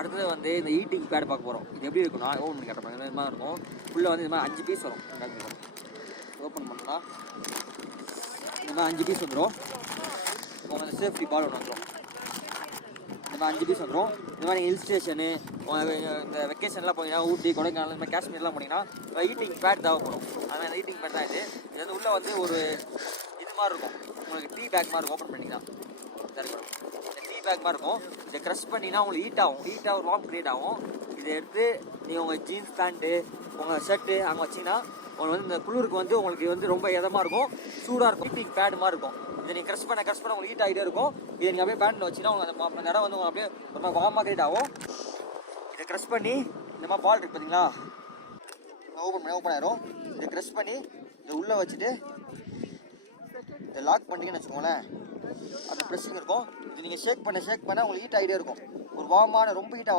அடுத்தது வந்து இந்த ஈட்டிங் பேட் பார்க்க போகிறோம். இது எப்படி இருக்குன்னா ஓப்பன் பண்ணி கேட்டோம் இந்த மாதிரி இருக்கும். உள்ளே வந்து இந்த மாதிரி 5 பீஸ் வரும். ஓப்பன் பண்ணால் இந்த மாதிரி 5 பீஸ் வந்துடும். உங்கள் சேஃப்டி பால் ஒன்று வந்துடும். இந்த மாதிரி 5 பீஸ் வந்துடும். இந்த மாதிரி ஹில் ஸ்டேஷனு இந்த வெக்கேஷன்லாம் போனீங்கன்னா ஊட்டி கொடைக்கானல் இந்த மாதிரி காஷ்மீர்லாம் போனீங்கன்னா ஈட்டிங் பேட் தேவைப்படும். அதனால் ஈட்டிங் பேட் தான் இது. இது வந்து உள்ளே வந்து ஒரு இது மாதிரி இருக்கும். உங்களுக்கு டீ பேக் மாதிரி இருக்கும். ஓப்பன் பண்ணிக்கலாம் இந்த டீ பேக் மாதிரி இருக்கும். இதை க்ரஷ் பண்ணினா உங்களுக்கு ஹீட்டாக ஒரு வார்ம் க்ரியேட் ஆகும். இதை எடுத்து நீங்கள் உங்கள் ஜீன்ஸ் பேண்ட்டு உங்கள் ஷர்ட்டு அங்கே வச்சிங்கன்னா உங்களுக்கு வந்து இந்த குளிருக்கு வந்து உங்களுக்கு வந்து ரொம்ப இதமாக இருக்கும், சூடாக இருக்கும். ஹீட்டிங் பேட் மாதிரி இருக்கும். இதை நீங்கள் க்ரஷ் பண்ண உங்களுக்கு ஹீட் ஆகிட்டே இருக்கும். இதை நீங்கள் அப்படியே பேண்டில் வச்சிங்கன்னா உங்களுக்கு அந்த இடம் வந்து உங்களுக்கு அப்படியே ரொம்ப வார்மாக க்ரியேட் ஆகும். இதை க்ரஷ் பண்ணி இந்த மாதிரி பால் இருக்குது பார்த்தீங்களா, ஓப்பன் ஆயிரும். இதை க்ரஷ் பண்ணி இதை உள்ளே வச்சுட்டு இதை லாக் பண்ணிட்டீங்கன்னு வச்சுக்கோங்களேன், அந்த ப்ரெஸ்ஸிங் இருக்கும். இது நீங்கள் ஷேக் பண்ண உங்களுக்கு ஹீட் ஆகிட்டே இருக்கும். ஒரு வார்மான ரொம்ப ஹீட்டாக